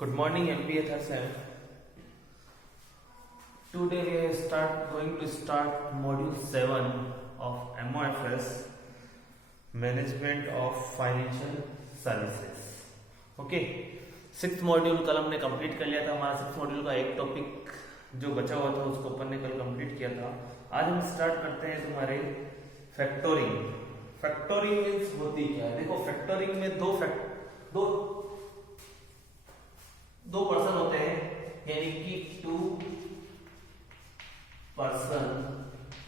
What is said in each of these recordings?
Good morning, MBA third sem. Today we are going to start module 7 of MOFS, Management of Financial Services. Okay, six module कल हमने complete कर लिया था. हमारा six module का एक टॉपिक जो बचा हुआ था उसको अपन ने कल कंप्लीट किया था. आज हम स्टार्ट करते हैं तुम्हारे फैक्टोरिंग. फैक्टोरिंग मीन्स होती क्या है? देखो, फैक्टोरिंग में दो पर्सन होते हैं, यानी कि टू पर्सन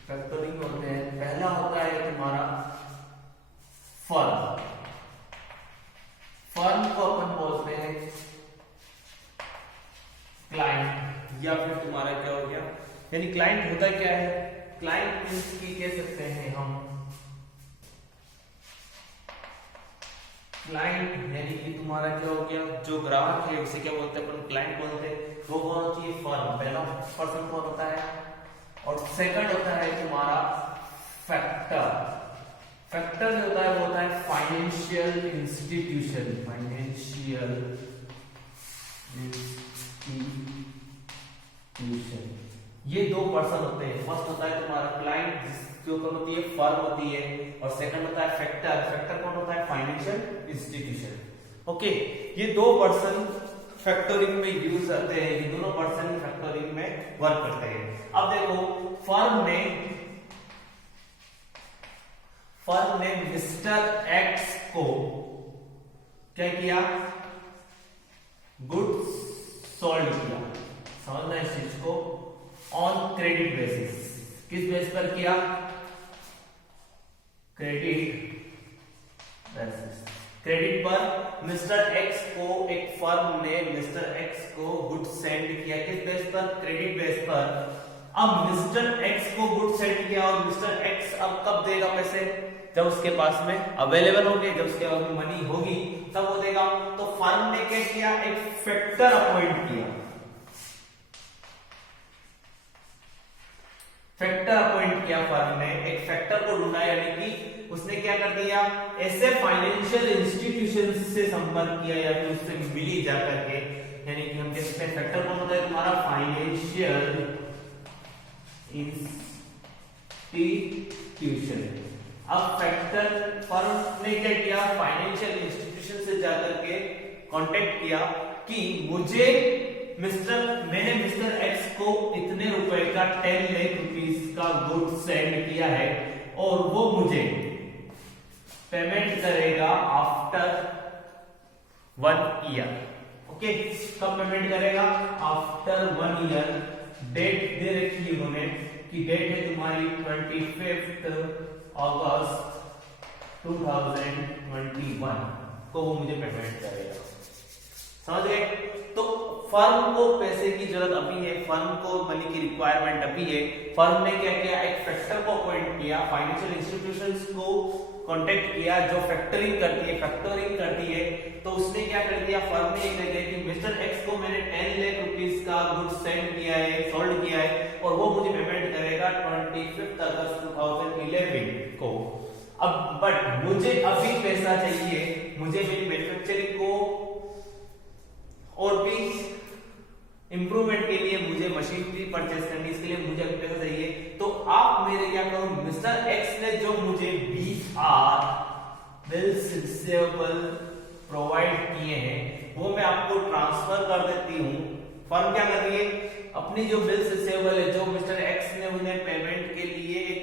फैक्टोरिंग होते हैं. पहला होता है तुम्हारा फर्म. फर्म को अपन बोलते हैं क्लाइंट, या फिर तुम्हारा क्या हो गया, यानी क्लाइंट होता क्या है? क्लाइंट मीन्स की कह सकते हैं हम क्लाइंट, यानी कि तुम्हारा क्या हो गया, जो ग्राहक है उसे क्या बोलते हैं अपन? क्लाइंट बोलते हैं. वो कौन होती है? फर्म. पहला पर्सन कौन होता है? और सेकंड होता है तुम्हारा फैक्टर. फैक्टर जो होता है वो होता है फाइनेंशियल इंस्टीट्यूशन. Financial institution. ये दो पर्सन होते हैं. फर्स्ट होता है तुम्हारा क्लाइंट, जो कौन होती है? फर्म होती है. और सेकंड होता है फैक्टर. फैक्टर कौन होता है? Financial institution. ओके, ये दो पर्सन फैक्टोरिंग में यूज होते हैं. ये दोनों पर्सन फैक्टोरिंग में वर्क करते हैं. अब देखो, फर्म ने मिस्टर एक्स को क्या किया? गुड्स सोल्ड किया. समझना इस चीज को. On credit basis. किस बेस पर किया? Credit basis. क्रेडिट पर मिस्टर एक्स को, एक फर्म ने मिस्टर एक्स को गुड्स सेंड किया. किस बेस पर? क्रेडिट बेस पर. अब मिस्टर एक्स को गुड्स सेंड किया और मिस्टर एक्स अब कब देगा पैसे? जब उसके पास में अवेलेबल होंगे, जब उसके पास में मनी होगी तब वो देगा. तो फर्म ने क्या किया? एक फैक्टर अपॉइंट किया. फैक्टर अपॉइंट किया फर्म ने. एक फैक्टर को ढूंढा, यानी कि उसने क्या कर दिया? ऐसे फाइनेंशियल इंस्टीट्यूशन से संपर्क किया या फिर उससे मिली जाकर के. यानी कि हम कह सकते हैं फैक्टर कौन होता है? तुम्हारा फाइनेंशियल इंस्टीट्यूशन. अब फैक्टर फर्म ने क्या किया? फाइनेंशियल इंस्टीट्यूशन से जाकर के कांटेक्ट किया कि मैंने मिस्टर एक्स को इतने रुपए का 10 लाख रुपीस का गुड सेंड किया है और वो मुझे पेमेंट करेगा आफ्टर 1 ईयर. ओके, कब पेमेंट करेगा? After 1 year. डेट दे रखी उन्होंने कि डेट है तुम्हारी 25 अगस्त 2021 को वो मुझे पेमेंट करेगा. समझ गए? तो फर्म को पैसे की जरूरत अभी है, फर्म को मनी की रिक्वायरमेंट अभी है. फर्म ने क्या किया? एक फैक्टर को अपॉइंट किया, फाइनेंशियल इंस्टीट्यूशंस को कांटेक्ट किया जो फैक्टरिंग करती है. तो उसने क्या कर दिया? फर्म ने कह दिया कि मिस्टर एक्स को मैंने 10 लाख रुपीस का गुड्स सेंड किया है, सोल्ड किया है और वो मुझे पेमेंट करेगा 25 अगस्त 2011 को. अब बट मुझे अभी पैसा चाहिए, मुझे मेरी मैन्युफैक्चरिंग को और भी इंप्रूवमेंट के लिए मुझे मशीनरी परचेस करनी, इसके लिए मुझे अभी पैसा चाहिए. तो आप मेरे क्या करो? मिस्टर एक्स ने जो मुझे बिल्स रिसीवेबल प्रोवाइड किए हैं वो मैं आपको ट्रांसफर कर देती हूँ. फर्म क्या कर रही है? अपनी जो बिल्स रिसीवेबल है, जो मिस्टर एक्स ने उन्हें पेमेंट के लिए एक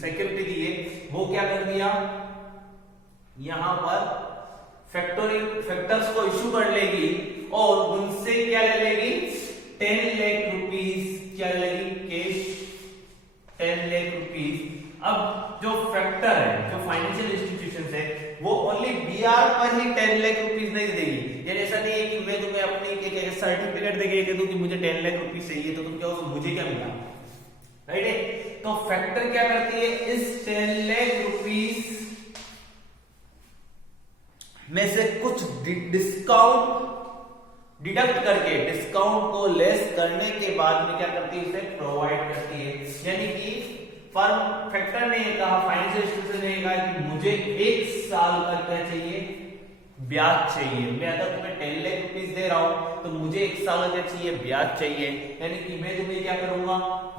सिक्योरिटी दी है, वो क्या कर दिया? यहां पर फैक्टर्स को इश्यू कर लेगी और उनसे क्या ले लेगी? 10 लाख रुपीस क्या लेगी? Cash 10 lakh rupees. अब जो फैक्टर है, जो फाइनेंशियल इंस्टीट्यूशन है, वो ओनली बीआर पर ही 10 लाख रुपीस नहीं देगी. यानी ऐसा नहीं है कि मैं तुम्हें अपनी सर्टिफिकेट देके कह दूं कि मुझे 10 लाख रुपीस चाहिए तो तुम क्या हो? मुझे क्या मिला? राइट है? तो फैक्टर क्या करती है? इस 10 लाख रुपीस में से कुछ डिस्काउंट डिडक्ट करके, डिस्काउंट को लेस करने के बाद में क्या करती है? उसे प्रोवाइड करती है. यानी कि फर्म फैक्टर ने कहा, फाइनेंशियल इंस्टीट्यूशन ने कहा कि मुझे 1 साल का क्या चाहिए? ब्याज चाहिए। मैं अगर तुम्हें 10 लाख रुपीस दे रहा हूं तो मुझे 1 साल का क्या चाहिए, ब्याज चाहिए। यानी कि मैं तुम्हें क्या करूंगा,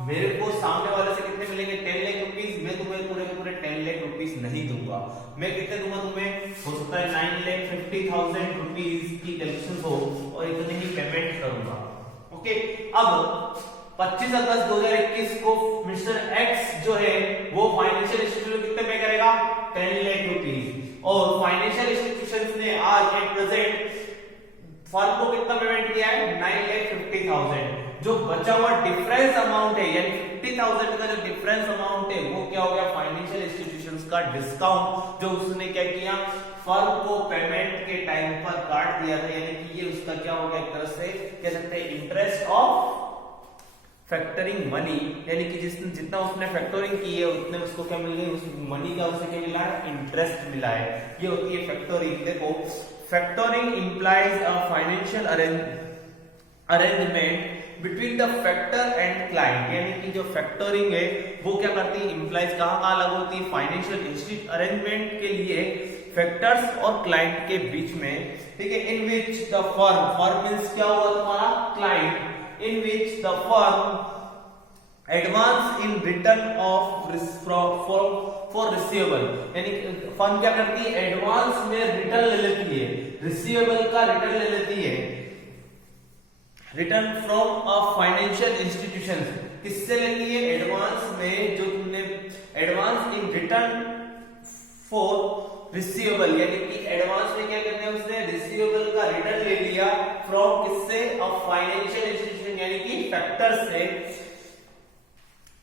मेरे को सामने वाले से कितने मिलेंगे, 10 लाख रुपीस। मैं तुम्हें पूरे के पूरे 10 लाख रुपीस नहीं दूंगा। मैं कितने दूंगा तुम्हें, हो सकता है 9,50,000 रुपीस की कलेक्शन हो और इतने ही पेमेंट करूंगा। ओके, अब 25 अगस्त 2021 को मिस्टर एक्स जो है वो फाइनेंशियल इंस्टीट्यूशन कितने पे करेगा, 10 लाख रुपीस। और फाइनेंशियल इंस्टीट्यूशंस ने आज एट प्रेजेंट फर्म को कितना पेमेंट किया है, 9,50,000। जो बचा हुआ डिफरेंस अमाउंट है, यानी 50,000 का जो डिफरेंस अमाउंट है वो क्या हो गया, फाइनेंशियल इंस्टीट्यूशंस का डिस्काउंट जो उसने क्या किया, फर्म को पेमेंट के टाइम पर काट दिया था। यानी कि ये उसका क्या हो गया, एक तरह से कह सकते हैं इंटरेस्ट ऑफ फैक्टरिंग मनी। यानी कि जिसने जितना उसने फैक्टरिंग की है उतने उसको क्या मिल गई, उस मनी का उसे क्या मिला है, इंटरेस्ट मिला है। ये होती है फैक्टरिंग। देखो, factoring implies a financial arrangement between the factor and client. यानी कि जो फैक्टरिंग है वो क्या करती है, इंप्लाइज कहाँ लागू होती है, फाइनेंशियल अरेंजमेंट के लिए फैक्टर्स और क्लाइंट के बीच में। ठीक है, इन विच द फर्म मींस क्या हुआ तुम्हारा, client, in which the firm advance in return of for receivable। यानी फर्म क्या करती है, एडवांस में रिटर्न ले लेती है, रिसीवेबल का रिटर्न ले लेती है, return from a financial institution. किससे लेती है, एडवांस में, जो तुमने advance in return for receivable. यानी कि एडवांस में क्या करते हैं, उसने रिसीवेबल का रिटर्न ले लिया फ्रॉम किससे, अ फाइनेंशियल इंस्टीट्यूशन, यानी कि फैक्टर से।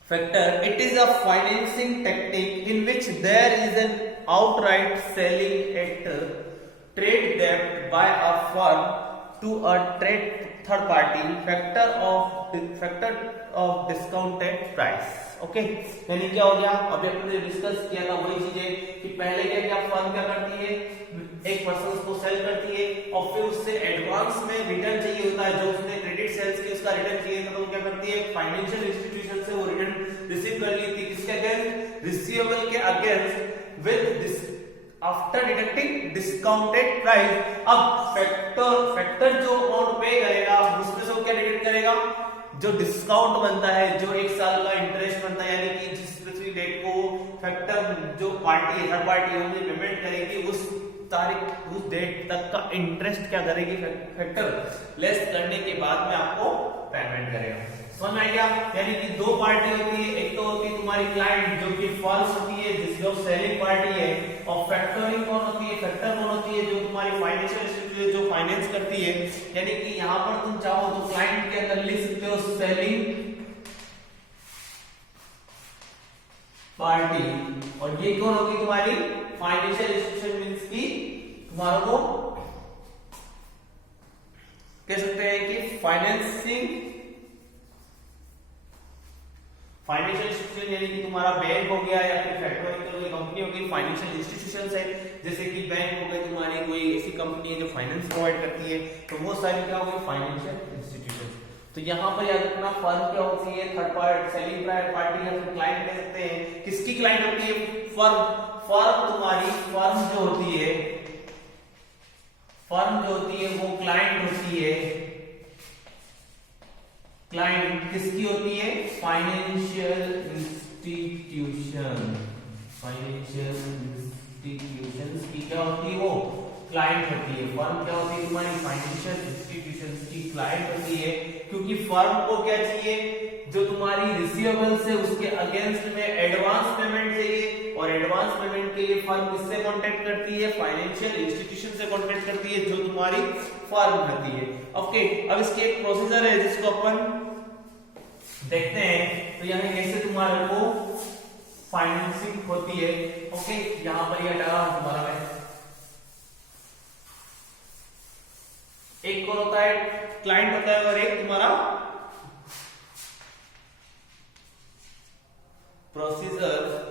Factor, it is a financing technique in which there is an outright selling at trade डेब्ट by a firm to a third party factor of discounted price. Okay, यानी क्या हो गया, अभी अपने डिस्कस किया था वही चीजें कि पहले क्या क्या फर्म क्या करती है, एक पर्सन को सेल करती है और फिर उससे एडवांस में रिटर्न चाहिए होता है, जो उसने क्रेडिट सेल्स की उसका रिटर्न चाहिए था, तो क्या करती है, फाइनेंशियल इंस्टीट्यूशन से वो रिटर्न रिसीव कर ली थी। किसके अगेंस्ट, रिसीवेबल के against, with after deducting discounted price. अब फैक्टर जो अमाउंट पे करेगा उसमें से वो क्या डिडक्ट करेगा, जो डिस्काउंट बनता है, जो 1 साल का इंटरेस्ट बनता है। यानी कि जिस स्पेसिफिक डेट को फैक्टर जो पार्टी है, थर्ड पार्टी होगी, पेमेंट करेगी, उस तारीख, उस डेट तक का इंटरेस्ट क्या करेगी, फैक्टर लेस करने के बाद में आपको पेमेंट करेगा। समझ में आ गया। यानी कि दो पार्टी होती है, एक तो होती है तुम्हारी क्लाइंट जो कि फर्म होती है, जिसको सेलिंग पार्टी है, और फैक्टरिंग कौन होती है, फैक्टर कौन होती है, जो तुम्हारी फाइनेंशियल इंस्टीट्यूशन जो फाइनेंस करती है। यानी कि यहां पर तुम चाहो तो क्लाइंट के अंदर लिख सकते हो सेलिंग पार्टी, और ये कौन होगी तुम्हारी फाइनेंशियल इंस्टीट्यूशन, मींस की तुम्हारा को कह सकते हैं कि फाइनेंशियल इंस्टीट्यूशन, यानी कि तुम्हारा बैंक हो गया या फिर फैक्टरिंग कोई कंपनी होगी, फाइनेंशियल इंस्टीट्यूशंस है, जैसे कि बैंक हो गई तुम्हारी, कोई ऐसी कंपनी है जो फाइनेंस प्रोवाइड करती है, तो वो सारी क्या होगी, फाइनेंशियल इंस्टीट्यूशन। तो यहाँ पर याद रखना फर्म क्या होती है, थर्ड पार्टी, सेलिंग पार्टी या फिर क्लाइंट कह सकते हैं। किसकी क्लाइंट होती है, फर्म तुम्हारी, फर्म जो होती है वो क्लाइंट होती है। क्लाइंट किसकी होती है, फाइनेंशियल इंस्टीट्यूशन की क्या होती है, वो क्लाइंट होती है। फर्म क्या होती है तुम्हारी, फाइनेंशियल इंस्टीट्यूशंस की क्लाइंट होती है, क्योंकि फर्म को क्या चाहिए, जो तुम्हारी रिसीवेबल से उसके अगेंस्ट में एडवांस पेमेंट चाहिए, और एडवांस पेमेंट के लिए फर्म किससे कांटेक्ट करती है, फाइनेंशियल इंस्टीट्यूशन से कांटेक्ट करती है, जो तुम्हारी फर्म होती है। ओके, अब इसकी एक प्रोसीजर है जिसको अपन देखते हैं। तो यहाँ कैसे तुम्हारे को फाइनेंसिंग होती है। ओके, यहां पर यह डाला तुम्हारा मैं, एक कौन होता है, क्लाइंट होता है, और एक तुम्हारा प्रोसीजर।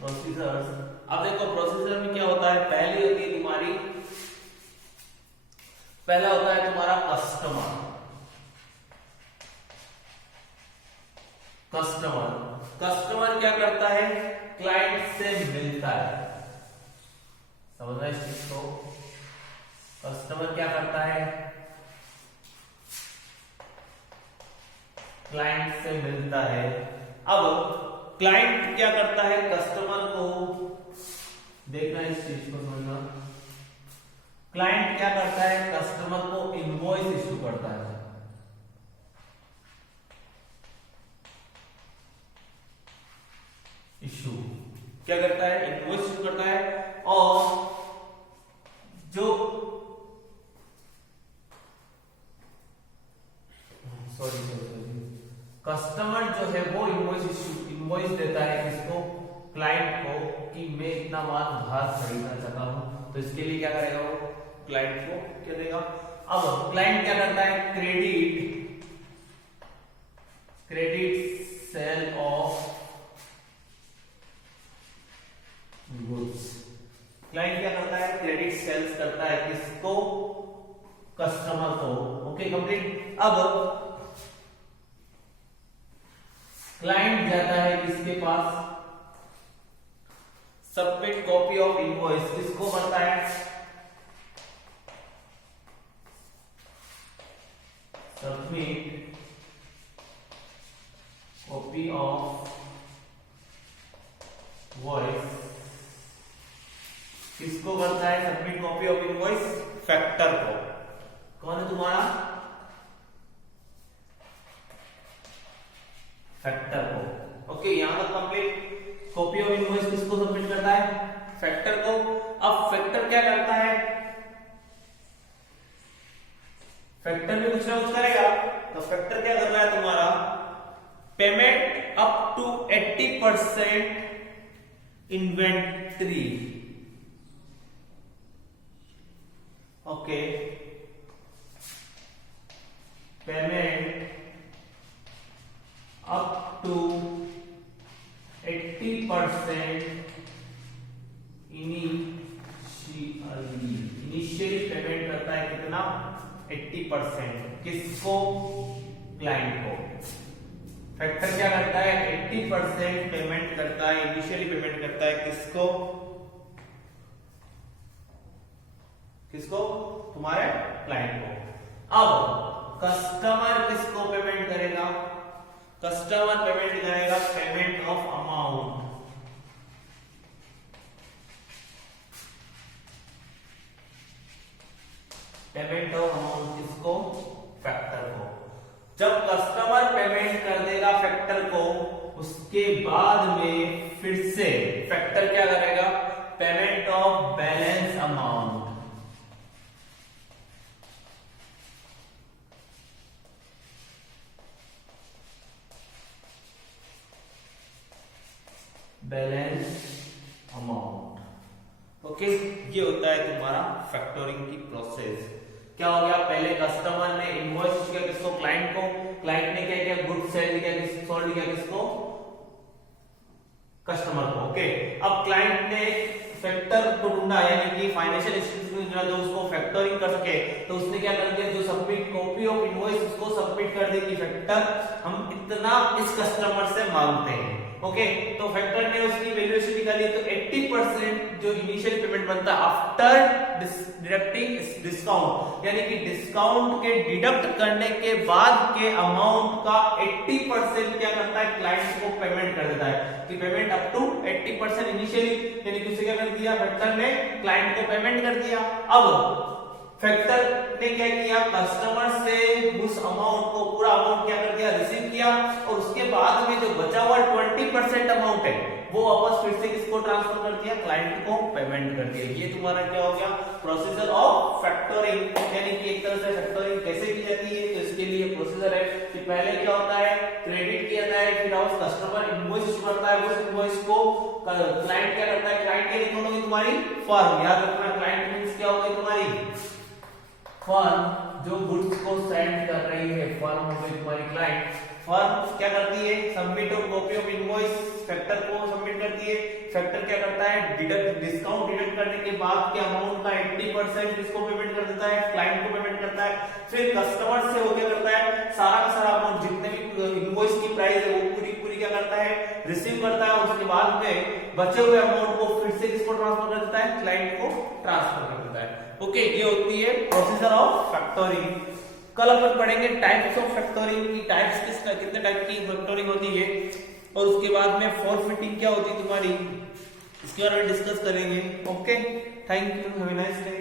प्रोसीजर, अब देखो प्रोसीजर में क्या होता होता है, पहला होता है तुम्हारा कस्टमर क्या करता है, क्लाइंट से मिलता है। समझना इस चीज को, कस्टमर क्या करता है, क्लाइंट से मिलता है। अब क्लाइंट क्या करता है, कस्टमर को, देखना इस चीज को समझना, क्लाइंट क्या करता है, कस्टमर को इनवॉइस इशू करता है। इशू क्या करता है, इनवॉइस इशू करता है। और जो कस्टमर जो है वो इनवॉइस देता है किसको, क्लाइंट को, कि मैं इतना माल उधार खरीदना चाहता हूं। तो इसके लिए क्या करेगा वो, क्लाइंट को क्या देगा। अब क्लाइंट क्या करता है, credit sale of goods. Client क्या करता है, क्रेडिट सेल्स करता है किसको, कस्टमर को। Okay complete. अब क्लाइंट जाता है किसके पास, सबमिट कॉपी ऑफ इनवॉइस किसको करता है, सबमिट कॉपी ऑफ वॉइस किसको करता है, submit copy of invoice factor को। कौन है तुम्हारा, फैक्टर को। ओके यहां तक कंप्लीट। कॉपी ऑफ इनवॉइस किसको सबमिट करता है, फैक्टर को। अब फैक्टर क्या करता है, फैक्टर भी कुछ ना कुछ करेगा। तो फैक्टर क्या कर रहा है तुम्हारा, payment up to 80% inventory. Okay payment up to 80% initially payment करता है कितना, 80%। किसको, क्लाइंट को। फैक्टर क्या करता है, 80% पेमेंट करता है, इनिशियली पेमेंट करता है किसको, तुम्हारे क्लाइंट को। अब कस्टमर किसको पेमेंट करेगा, कस्टमर पेमेंट करेगा payment of amount. Payment of amount किसको, फैक्टर को। जब कस्टमर पेमेंट कर देगा फैक्टर को, उसके बाद में फिर से फैक्टर क्या करेगा, payment of balance amount. Balance amount. Okay ये होता है तुम्हारा फैक्टरिंग की प्रोसेस। क्या हो गया, पहले कस्टमर ने इनवॉइस किया किसको, क्लाइंट को। क्लाइंट ने क्या किया, गुड सेल किया, सोल्ड किया किसको, कस्टमर को। ओके अब क्लाइंट ने फैक्टर को ढूंढा, यानी कि फाइनेंशियल इंस्टीट्यूशन जो उसको फैक्टरिंग कर सके। तो उसने क्या कर दिया, जो सबमिट कॉपी ऑफ इनवॉइस उसको सबमिट कर दी कि फैक्टर हम इतना इस कस्टमर से मांगते हैं। ओके तो फैक्टर ने उसकी वैल्यूएशन निकाली, तो 80% जो इनिशियल पेमेंट बनता है आफ्टर डिडक्टिंग डिस्काउंट, यानी कि डिस्काउंट के डिडक्ट करने के बाद के अमाउंट का 80% क्या करता है, क्लाइंट को पेमेंट कर देता है। कि पेमेंट अप टू 80% इनिशियली, यानी कि उसे क्या कर दिया, फैक्टर ने क्लाइंट को पेमेंट कर दिया। अब फैक्टर ने क्या किया, कस्टमर से उस अमाउंट को, पूरा अमाउंट क्या कर दिया, रिसीव किया। और उसके बाद में जो बचा हुआ 20% अमाउंट है वो वापस फिर से किसको ट्रांसफर कर दिया, क्लाइंट को पेमेंट कर दिया। ये तुम्हारा क्या हो गया, प्रोसीजर ऑफ फैक्टरिंग। यानी कि एक तरह से फैक्टरिंग कैसे की जाती है, तो इसके लिए प्रोसीजर है कि पहले क्या होता है, क्रेडिट किया जाता है, फिर कस्टमर इनवॉइस इशू करता है, उस इनवॉइस को क्लाइंट क्या करता है, क्लाइंट के लिए होगी तुम्हारी फर्म। याद रखना क्लाइंट मींस क्या होगी, तुम्हारी फर्म जो गुड्स को सेंड कर रही है, फर्म हो गई तुम्हारी क्लाइंट। फर्म क्या करती है, submit of copy of invoice factor को सबमिट करती है। फैक्टर क्या करता है, डिस्काउंट डिडक्ट करने के बाद के अमाउंट का 80% किसको पेमेंट कर देता है, क्लाइंट को पेमेंट करता है। फिर कस्टमर से वो क्या करता है, सारा का सारा अमाउंट जितने भी इनवॉइस की प्राइस है वो पूरी पूरी क्या करता है, रिसीव करता है। उसके बाद में बचे हुए अमाउंट को फिर से किसको ट्रांसफर कर देता है, क्लाइंट को ट्रांसफर कर देता है। ओके, ये होती है प्रोसीजर ऑफ फैक्टरिंग। कल अपन पढ़ेंगे टाइप्स ऑफ फैक्टरिंग की, टाइप्स कितने टाइप की फैक्टरिंग होती है, और उसके बाद में फॉरफिटिंग क्या होती है तुम्हारी, इसके बारे में डिस्कस करेंगे। Okay, thank you, have a nice day.